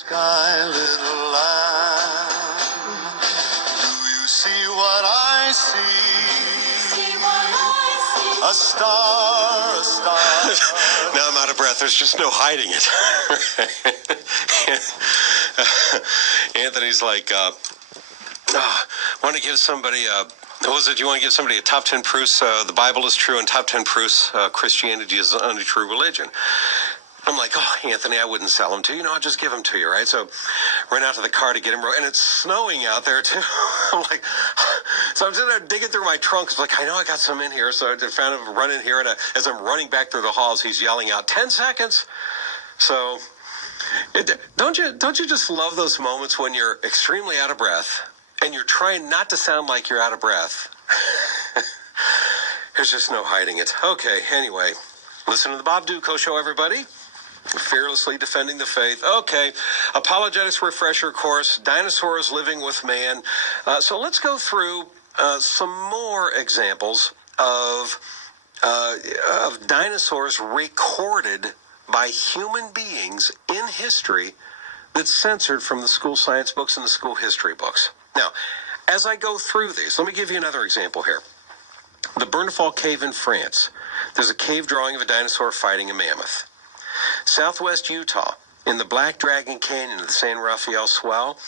Sky, little lamb, do you see what I see? A star, a star. Now I'm out of breath. There's just no hiding it. Anthony's like, want to give somebody what was it? You want to give somebody a top 10 proofs the Bible is true and top 10 proofs Christianity is an untrue religion. I'm like, oh, Anthony, I wouldn't sell them to you. I'll just give them to you, right? So ran out to the car to get him, and it's snowing out there, too. I'm like, so I'm sitting there digging through my trunk. It's like, I know I got some in here. So I just found him running here, and as I'm running back through the halls, he's yelling out, 10 seconds. So don't you just love those moments when you're extremely out of breath, and you're trying not to sound like you're out of breath? There's just no hiding it. Okay, anyway, listen to the Bob Duco Show, everybody. Fearlessly defending the faith. Okay, apologetics refresher course, Dinosaurs living with man. So let's go through some more examples of dinosaurs recorded by human beings in history that's censored from the school science books and the school history books. Now, as I go through these, let me give you another example here. The Bernafal Cave in France. There's a cave drawing of a dinosaur fighting a mammoth. Southwest Utah, in the Black Dragon Canyon of the San Rafael Swell,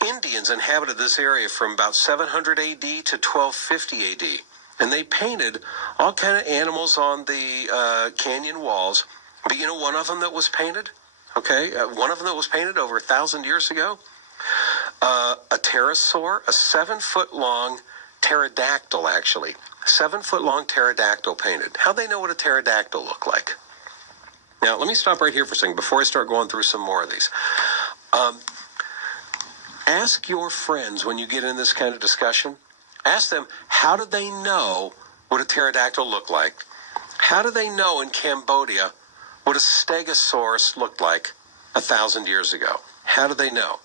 Indians inhabited this area from about 700 AD to 1250 AD. And they painted all kind of animals on the canyon walls. But you know one of them that was painted? Okay, one of them that was painted over 1,000 years ago? A pterosaur, a 7-foot-long pterodactyl, actually. 7-foot-long pterodactyl painted. How'd they know what a pterodactyl looked like? Now, let me stop right here for a second before I start going through some more of these. Ask your friends when you get in this kind of discussion, ask them, how did they know what a pterodactyl looked like? How did they know in Cambodia what a stegosaurus looked like 1,000 years ago? How did they know?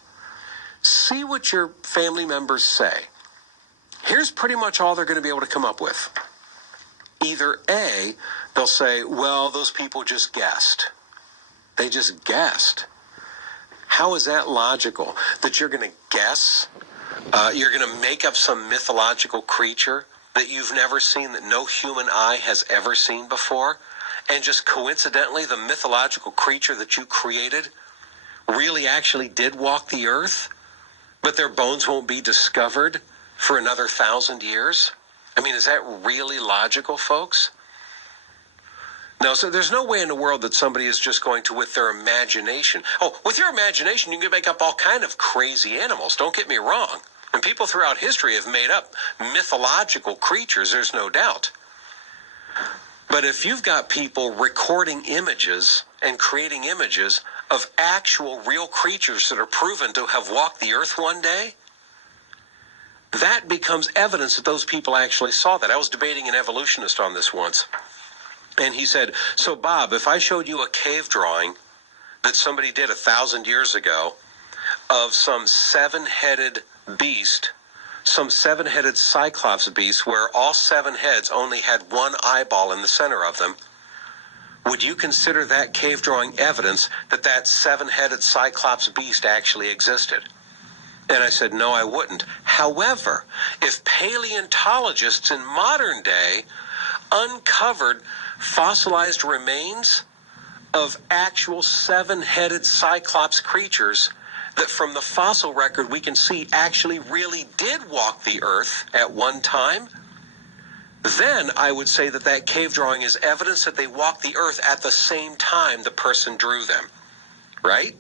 See what your family members say. Here's pretty much all they're going to be able to come up with. Either A, they'll say, well, those people just guessed. They just guessed. How is that logical? That you're going to guess? You're going to make up some mythological creature that you've never seen, that no human eye has ever seen before, and just coincidentally the mythological creature that you created really actually did walk the earth, but their bones won't be discovered for another 1,000 years? I mean, is that really logical, folks? No, so there's no way in the world that somebody is just going to, with their imagination. Oh, with your imagination, you can make up all kind of crazy animals. Don't get me wrong. And people throughout history have made up mythological creatures, there's no doubt. But if you've got people recording images and creating images of actual real creatures that are proven to have walked the earth one day, that becomes evidence that those people actually saw that. I was debating an evolutionist on this once. And he said, so Bob, if I showed you a cave drawing that somebody did 1,000 years ago of some 7-headed beast, some 7-headed cyclops beast where all 7 heads only had one eyeball in the center of them, would you consider that cave drawing evidence that that 7-headed cyclops beast actually existed? And I said, no, I wouldn't. However, if paleontologists in modern day uncovered fossilized remains of actual 7-headed cyclops creatures that from the fossil record we can see actually really did walk the earth at one time, then I would say that that cave drawing is evidence that they walked the earth at the same time the person drew them, right?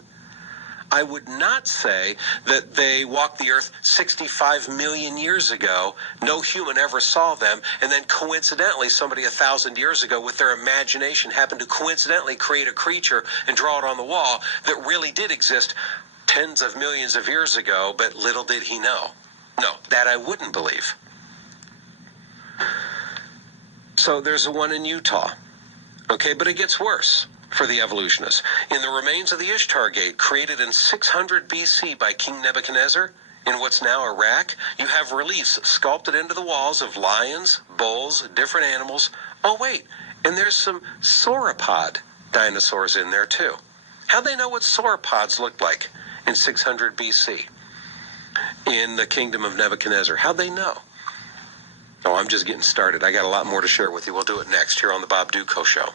I would not say that they walked the earth 65 million years ago, no human ever saw them, and then coincidentally somebody 1,000 years ago with their imagination happened to coincidentally create a creature and draw it on the wall that really did exist tens of millions of years ago, but little did he know. No, that I wouldn't believe. So there's the one in Utah. Okay, but it gets worse for the evolutionists. In the remains of the Ishtar Gate, created in 600 BC by King Nebuchadnezzar in what's now Iraq, you have reliefs sculpted into the walls of lions, bulls, different animals. Oh, wait, and there's some sauropod dinosaurs in there, too. How'd they know what sauropods looked like? in 600 BC in the kingdom of Nebuchadnezzar? How'd they know? Oh, I'm just getting started. I got a lot more to share with you. We'll do it next here on the Bob Duco Show.